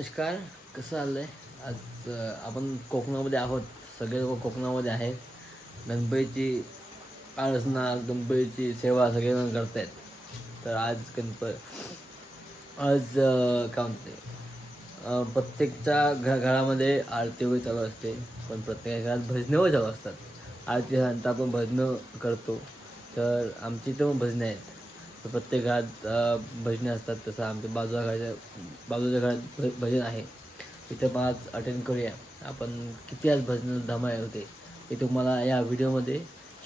नमस्कार कसं आलं आहे आज आपण कोकणामध्ये आहोत. सगळे लोक कोकणामध्ये आहेत. गणपतीची आराधना गणपतीची सेवा सगळेजण आहेत तर आज गणप आज काय म्हणते? प्रत्येकच्या घ घरामध्ये आरती वगैरे चालू असते. पण प्रत्येक घरात भजनं वगैरे चालू असतात. आरती झाल्यानंतर आपण भजनं करतो. तर आमची इथं पण भजनं आहेत. तर प्रत्येक घरात भजने असतात. तसं आमच्या बाजूच्या घराच्या बाजूच्या घरात भ- भजन आहे. इथं पाच अटेंड करूया. आपण किती आज भजन धमाळे होते ते तुम्हाला या व्हिडिओमध्ये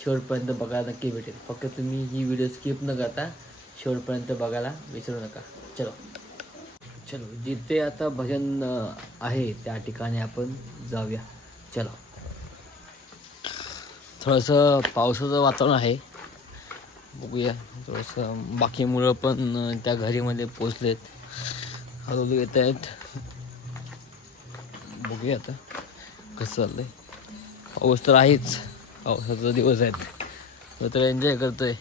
शेवटपर्यंत बघायला नक्की भेटेल. फक्त तुम्ही ही व्हिडिओ स्किप न करता शेवटपर्यंत बघायला विसरू नका. चलो. चलो जिथे आता भजन आहे त्या ठिकाणी आपण जाऊया. चलो. थोडंसं पावसाचं वातावरण आहे. बघूया. थोडंसं बाकी मुलं पण त्या घरीमध्ये पोचलेत हळूहळू येत आहेत. बघूया आता कसं चाललंय. पाऊस तर आहेच. पावसाचा दिवस आहेत. तो तर एन्जॉय करतोय.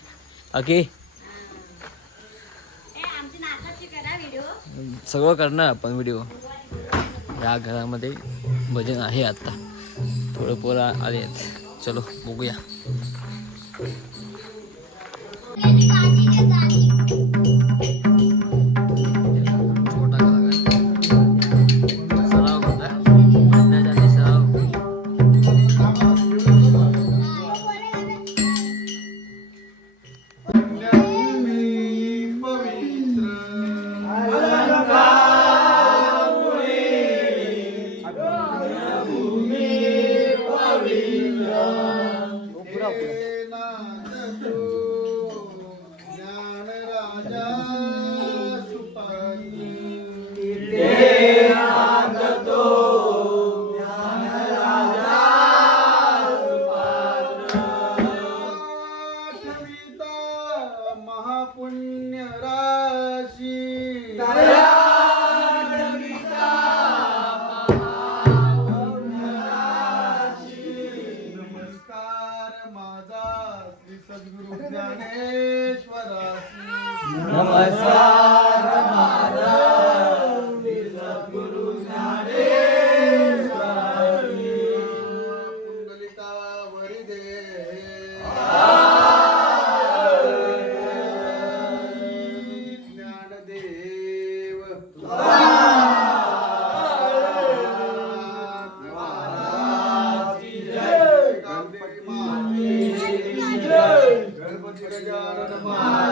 बाकी सगळं करणार आपण व्हिडिओ या घरामध्ये भजन आहे आता. थोडं पोरं आले आहेत चलो बघूया. गुरु ज्ञानेश्वरासी। नमस्कार गुरु ज्ञानेश्वरासी। वरिदे God.